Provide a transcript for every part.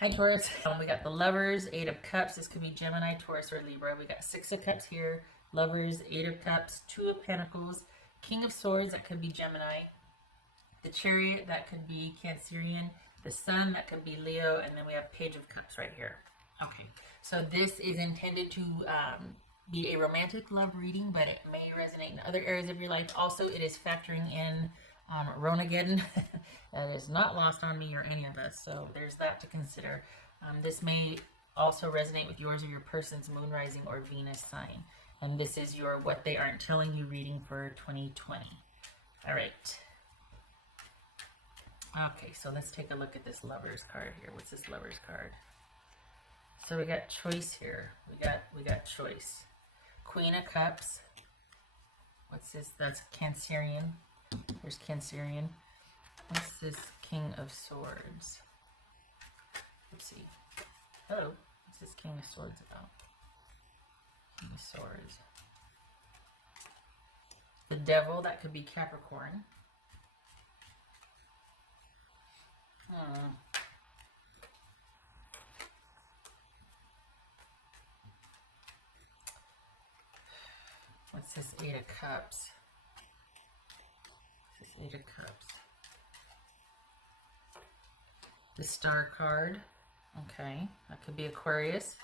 Hi, Taurus. We got the Lovers, Eight of Cups. This could be Gemini, Taurus, or Libra. We got Six of Cups here, Lovers, Eight of Cups, Two of Pentacles, King of Swords, that could be Gemini, the Chariot, that could be Cancerian, the Sun, that could be Leo, and then we have Page of Cups right here. Okay, so this is intended to be a romantic love reading, but it may resonate in other areas of your life. Also, it is factoring in Ronageddon. That is not lost on me or any of us, so there's that to consider. This may also resonate with yours or your person's moon rising or Venus sign. And this is your What They Aren't Telling You reading for 2020. All right. Okay, so let's take a look at this Lovers card here. What's this Lovers card? So we got choice here. We got choice. Queen of Cups. What's this? That's Cancerian. There's Cancerian. What's this King of Swords? Let's see. Oh, what's this King of Swords about? King of Swords. The Devil, that could be Capricorn. What's this Eight of Cups? What's this Eight of Cups? The Star card. Okay, that could be Aquarius.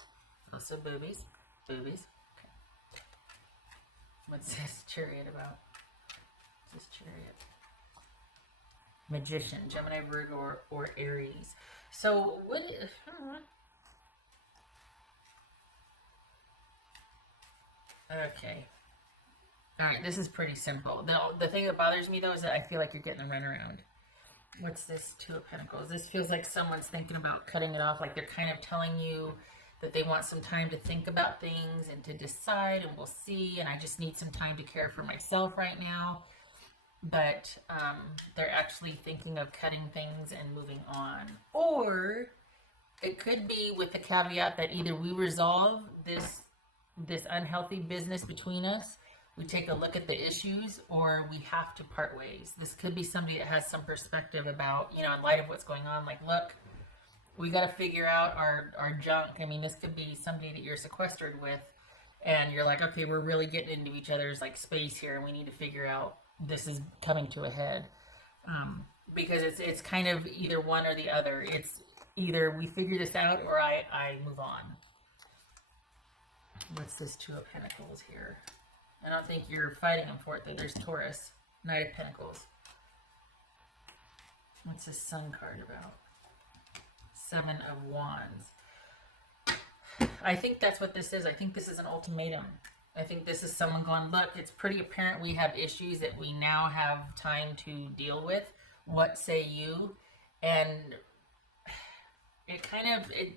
Also boobies. Boobies. Okay. What's this Chariot about? What's this Chariot? Magician, Gemini, Virgo, or Aries. So what? Okay. All right, this is pretty simple. The thing that bothers me though is that I feel like you're getting the runaround. What's this Two of Pentacles? This feels like someone's thinking about cutting it off, like they're kind of telling you that they want some time to think about things and to decide, and we'll see, and I just need some time to care for myself right now. But they're actually thinking of cutting things and moving on. Or it could be with the caveat that either we resolve this unhealthy business between us, we take a look at the issues, or we have to part ways. This could be somebody that has some perspective about, you know, in light of what's going on, like, look, we got to figure out our junk. I mean, this could be somebody that you're sequestered with, and you're like, okay, we're really getting into each other's, like, space here, and we need to figure out this is coming to a head. Because it's kind of either one or the other. It's either we figure this out, or I move on. What's this Two of Pentacles here? I don't think you're fighting them for it, though. There's Taurus, Knight of Pentacles. What's this Sun card about? Seven of Wands. I think that's what this is. I think this is an ultimatum. I think this is someone going, look, it's pretty apparent we have issues that we now have time to deal with. What say you? And it kind of, it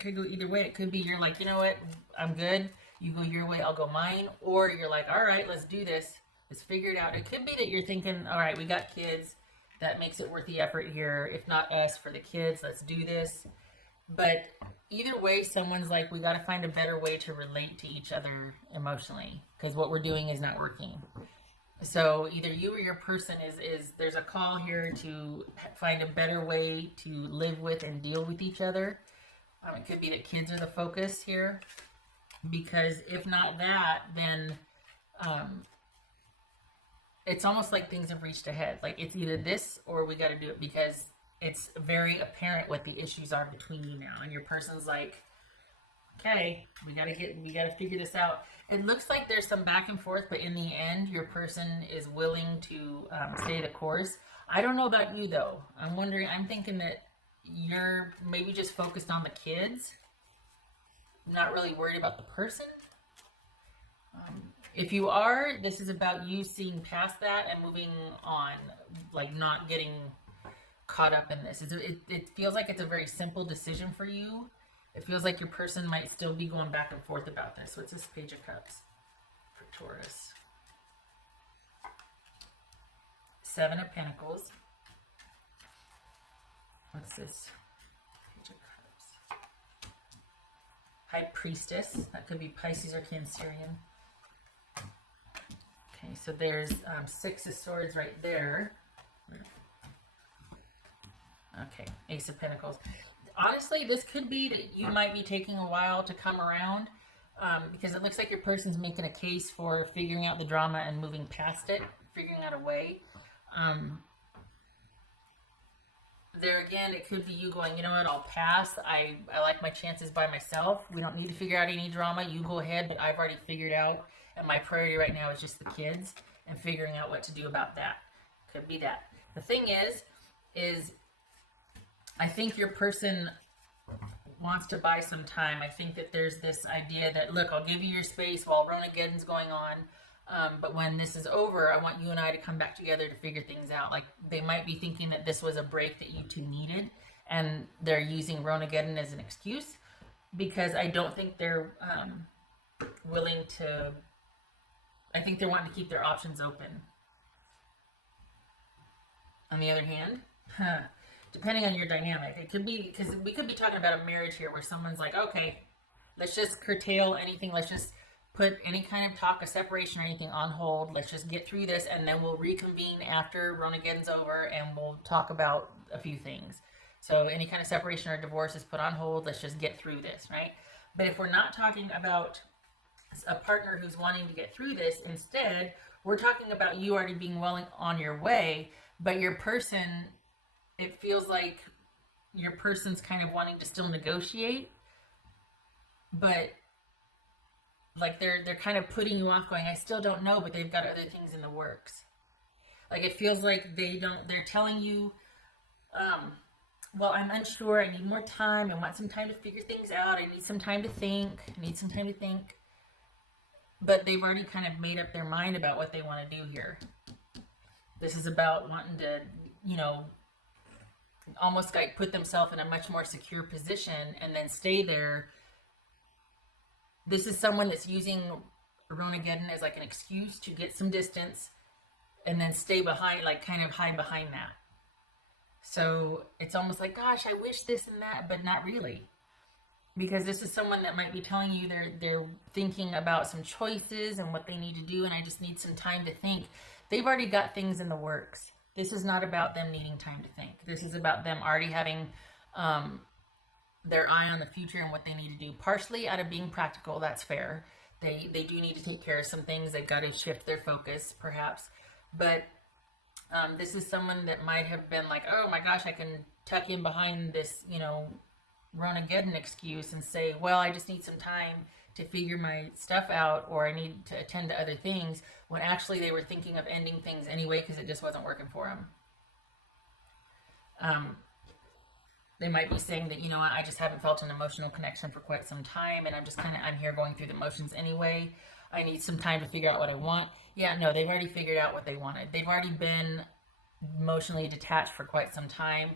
could go either way. It could be you're like, you know what, I'm good. You go your way, I'll go mine. Or you're like, all right, let's do this. Let's figure it out. It could be that you're thinking, all right, we got kids. That makes it worth the effort here. If not us, for the kids, let's do this. But either way, someone's like, we got to find a better way to relate to each other emotionally, because what we're doing is not working. So either you or your person is there's a call here to find a better way to live with and deal with each other. It could be that kids are the focus here, because if not that, then it's almost like things have reached a head. Like, it's either this or we got to do it, because it's very apparent what the issues are between you now, and your person's like, okay, we gotta figure this out. It looks like there's some back and forth, but in the end, your person is willing to stay the course. I don't know about you though. I'm thinking that you're maybe just focused on the kids, not really worried about the person. If you are, this is about you seeing past that and moving on, like not getting caught up in this. It feels like it's a very simple decision for you. It feels like your person might still be going back and forth about this. What's this Page of Cups for Taurus? Seven of Pentacles. What's this Page of Cups? High Priestess. That could be Pisces or Cancerian. Okay, so there's Six of Swords right there. Okay, Ace of Pentacles. honestly, this could be that you might be taking a while to come around, because it looks like your person's making a case for figuring out the drama and moving past it, figuring out a way. There again, it could be you going, you know what, I'll pass. I like my chances by myself. We don't need to figure out any drama. You go ahead, but I've already figured out, and my priority right now is just the kids and figuring out what to do about that. Could be that. The thing is I think your person wants to buy some time. I think that there's this idea that, look, I'll give you your space while Ronageddon's going on. But when this is over, I want you and I to come back together to figure things out. Like, they might be thinking that this was a break that you two needed, and they're using Ronageddon as an excuse, because I don't think they're willing to, I think they're wanting to keep their options open. On the other hand, depending on your dynamic, it could be, because we could be talking about a marriage here where someone's like, okay, let's just curtail anything, let's just put any kind of talk of separation or anything on hold. Let's just get through this, and then we'll reconvene after Ronageddon's over, and we'll talk about a few things. So any kind of separation or divorce is put on hold. Let's just get through this, right? But if we're not talking about a partner who's wanting to get through this, instead, we're talking about you already being well on your way, but your person, it feels like your person's kind of wanting to still negotiate, but like they're kind of putting you off, going, I still don't know, but they've got other things in the works. Like, it feels like they're telling you, well, I'm unsure, I need more time, I want some time to figure things out, I need some time to think, but they've already kind of made up their mind about what they want to do here. This is about wanting to, you know, almost like put themselves in a much more secure position and then stay there. This is someone that's using Ronageddon as like an excuse to get some distance and then stay behind, like kind of hide behind that. So it's almost like, gosh, I wish this and that, but not really. Because this is someone that might be telling you they're thinking about some choices and what they need to do, and I just need some time to think. They've already got things in the works. This is not about them needing time to think. This is about them already having their eye on the future and what they need to do. Partially out of being practical, that's fair. They do need to take care of some things. They've got to shift their focus, perhaps. But this is someone that might have been like, oh my gosh, I can tuck in behind this, you know, Ronageddon excuse and say, well, I just need some time to figure my stuff out, or I need to attend to other things, when actually they were thinking of ending things anyway because it just wasn't working for them. They might be saying that, you know what, I just haven't felt an emotional connection for quite some time, and I'm here going through the motions anyway. I need some time to figure out what I want. Yeah, no, they've already figured out what they wanted. They've already been emotionally detached for quite some time.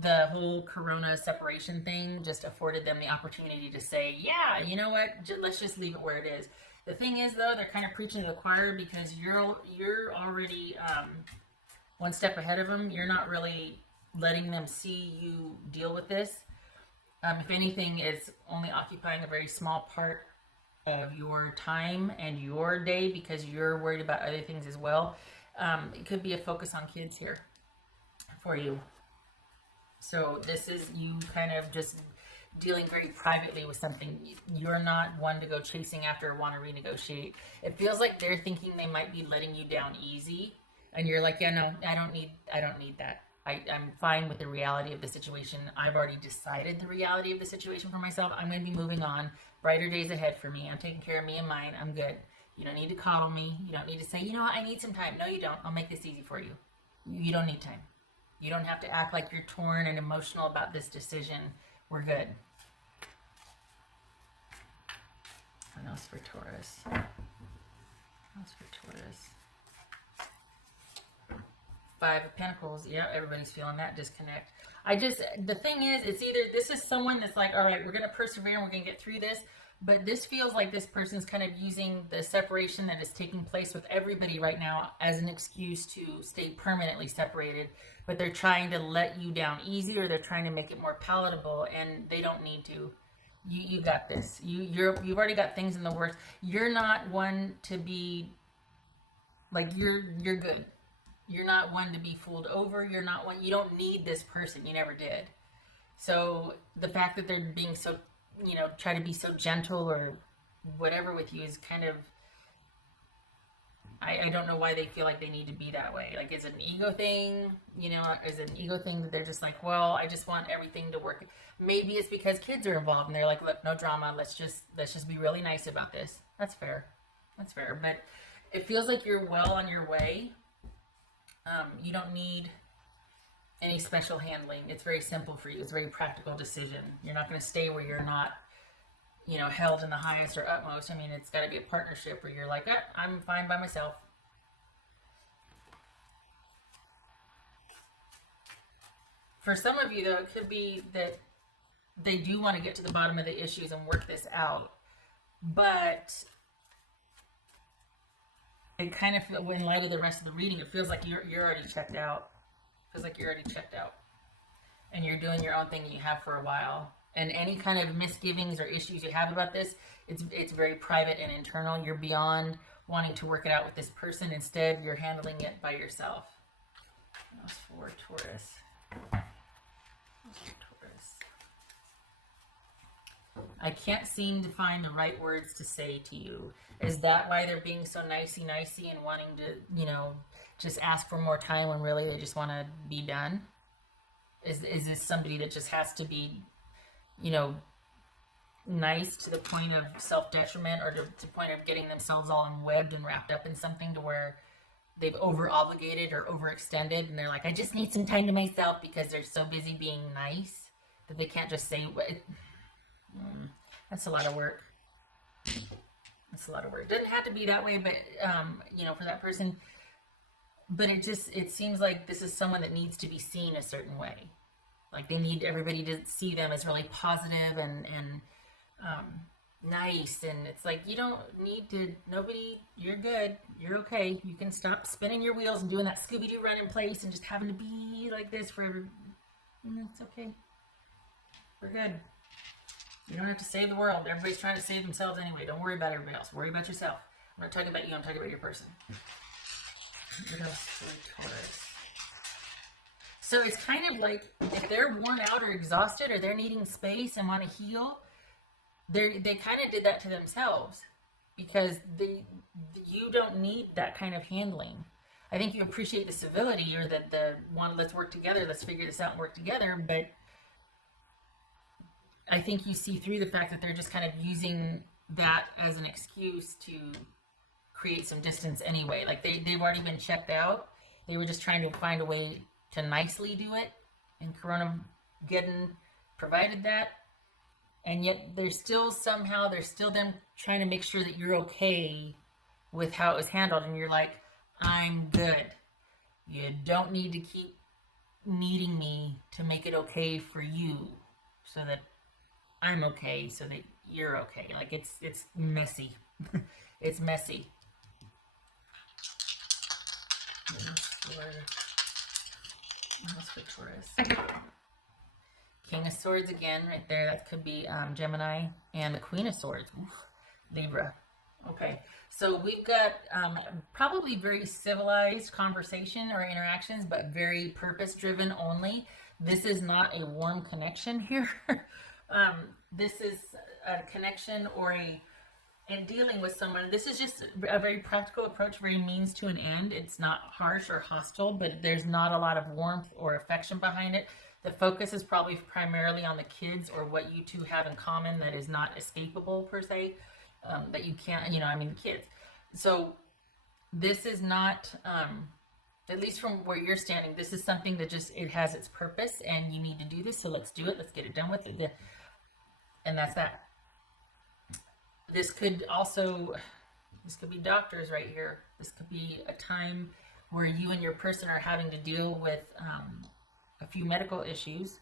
The whole corona separation thing just afforded them the opportunity to say, yeah, you know what, let's just leave it where it is. The thing is, though, they're kind of preaching to the choir because you're already one step ahead of them. You're not really letting them see you deal with this. If anything, it's only occupying a very small part of your time and your day because you're worried about other things as well. It could be a focus on kids here for you. So this is you kind of just dealing very privately with something. You're not one to go chasing after or want to renegotiate. It feels like they're thinking they might be letting you down easy, and you're like, yeah, no, I don't need that. I'm fine with the reality of the situation. I've already decided the reality of the situation for myself. I'm going to be moving on. Brighter days ahead for me. I'm taking care of me and mine. I'm good. You don't need to coddle me. You don't need to say, you know what, I need some time. No, you don't. I'll make this easy for you. You don't need time. You don't have to act like you're torn and emotional about this decision. We're good. What else for Taurus? Five of Pentacles. Yeah, everybody's feeling that disconnect. The thing is, it's either this is someone that's like, all right, we're going to persevere and we're going to get through this. But this feels like this person's kind of using the separation that is taking place with everybody right now as an excuse to stay permanently separated. But they're trying to let you down easy, or they're trying to make it more palatable, and they don't need to. You got this. You've already got things in the works. You're not one to be like you're good. You're not one to be fooled over. You're not one. You don't need this person. You never did. So the fact that they're being so, try to be so gentle or whatever with you is kind of, I don't know why they feel like they need to be that way. Like, is it an ego thing? Is it an ego thing that they're just like, well, I just want everything to work. Maybe it's because kids are involved and they're like, look, no drama. Let's just be really nice about this. That's fair. That's fair. But it feels like you're well on your way. You don't need any special handling. It's very simple for you. It's a very practical decision. You're not going to stay where you're not, held in the highest or utmost. I mean, it's got to be a partnership where you're like, I'm fine by myself. For some of you, though, it could be that they do want to get to the bottom of the issues and work this out. But it kind of, in light of the rest of the reading, it feels like you're already checked out. It feels like you're already checked out. And you're doing your own thing you have for a while. And any kind of misgivings or issues you have about this, it's very private and internal. You're beyond wanting to work it out with this person. Instead, you're handling it by yourself. That was for Taurus. I can't seem to find the right words to say to you. Is that why they're being so nicey and wanting to, just ask for more time when really they just want to be done? Is this somebody that just has to be, nice to the point of self-detriment, or to the point of getting themselves all webbed and wrapped up in something to where they've over-obligated or overextended, and they're like, I just need some time to myself because they're so busy being nice that they can't just say what... That's a lot of work. That's a lot of work. It doesn't have to be that way, but, for that person. But it seems like this is someone that needs to be seen a certain way. Like, they need everybody to see them as really positive and nice. And it's like, you don't need to, you're good. You're okay. You can stop spinning your wheels and doing that Scooby-Doo run in place and just having to be like this forever. It's okay. We're good. You don't have to save the world. Everybody's trying to save themselves anyway. Don't worry about everybody else. Worry about yourself. I'm not talking about you. I'm talking about your person. What else for Taurus? So it's kind of like if they're worn out or exhausted, or they're needing space and want to heal, they kind of did that to themselves, because you don't need that kind of handling. I think you appreciate the civility, or the one, let's work together, let's figure this out and work together, but I think you see through the fact that they're just kind of using that as an excuse to create some distance anyway. Like, they've already been checked out. They were just trying to find a way to nicely do it, and Coronageddon provided that. And yet there's still them trying to make sure that you're okay with how it was handled. And you're like, I'm good. You don't need to keep needing me to make it okay for you, so that I'm okay, so that you're okay. Like, it's messy. It's messy. What's for Taurus? King of Swords again, right there. That could be Gemini. And the Queen of Swords. Oof, Libra. Okay. So we've got probably very civilized conversation or interactions, but very purpose-driven only. This is not a warm connection here. This is a connection in dealing with someone. This is just a very practical approach, very means to an end. It's not harsh or hostile, but there's not a lot of warmth or affection behind it. The focus is probably primarily on the kids, or what you two have in common that is not escapable per se, that you can't, kids. So this is not, at least from where you're standing, this is something that it has its purpose, and you need to do this, so let's do it. Let's get it done with it. And that's that. This could be doctors right here. This could be a time where you and your person are having to deal with a few medical issues.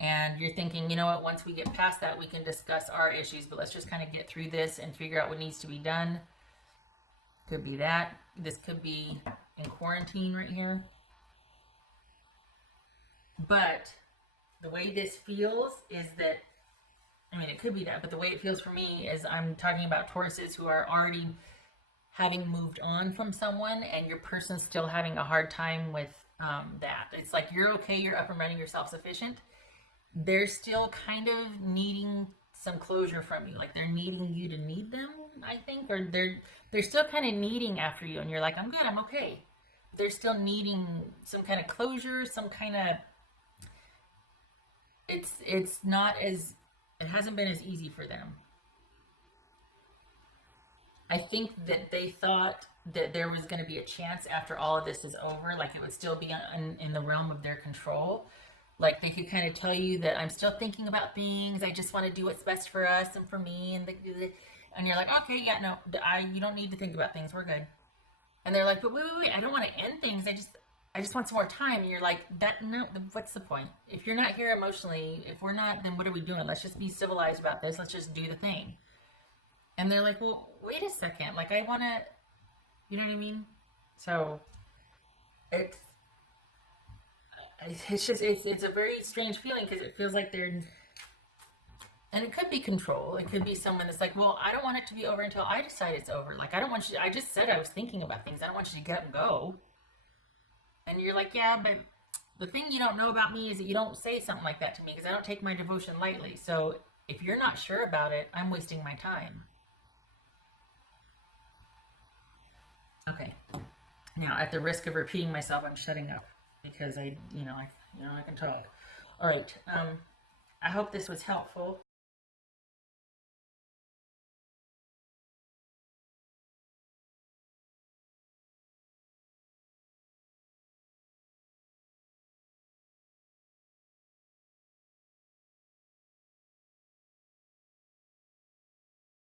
And you're thinking, you know what, once we get past that, we can discuss our issues, but let's just kind of get through this and figure out what needs to be done. Could be that. This could be in quarantine right here. But the way this feels is that, it could be that, but the way it feels for me is I'm talking about Tauruses who are already having moved on from someone, and your person's still having a hard time with that. It's like, you're okay, you're up and running, you're self-sufficient, they're still kind of needing some closure from you. Like they're needing you to need them, I think, or they're still kind of needing after you, and you're like, I'm good, I'm okay. They're still needing some kind of closure, some kind of. It's not as, it hasn't been as easy for them. I think that they thought that there was going to be a chance after all of this is over, like it would still be in the realm of their control. Like they could kind of tell you that I'm still thinking about things. I just want to do what's best for us and for me. And you're like, okay, yeah, no, you don't need to think about things. We're good. And they're like, but wait. I don't want to end things. I just want some more time. And you're like, that, no, what's the point? If you're not here emotionally, if we're not, then what are we doing? Let's just be civilized about this. Let's just do the thing. And they're like, well, wait a second. Like, I want to, you know what I mean? So it's, it's just, it's a very strange feeling because it feels like they're, and it could be control. It could be someone that's like, well, I don't want it to be over until I decide it's over. Like, I don't want you, I just said I was thinking about things. I don't want you to get up and go. And you're like, yeah, but the thing you don't know about me is that you don't say something like that to me because I don't take my devotion lightly. So if you're not sure about it, I'm wasting my time. Okay. Now, at the risk of repeating myself, I'm shutting up because I can talk. All right. I hope this was helpful.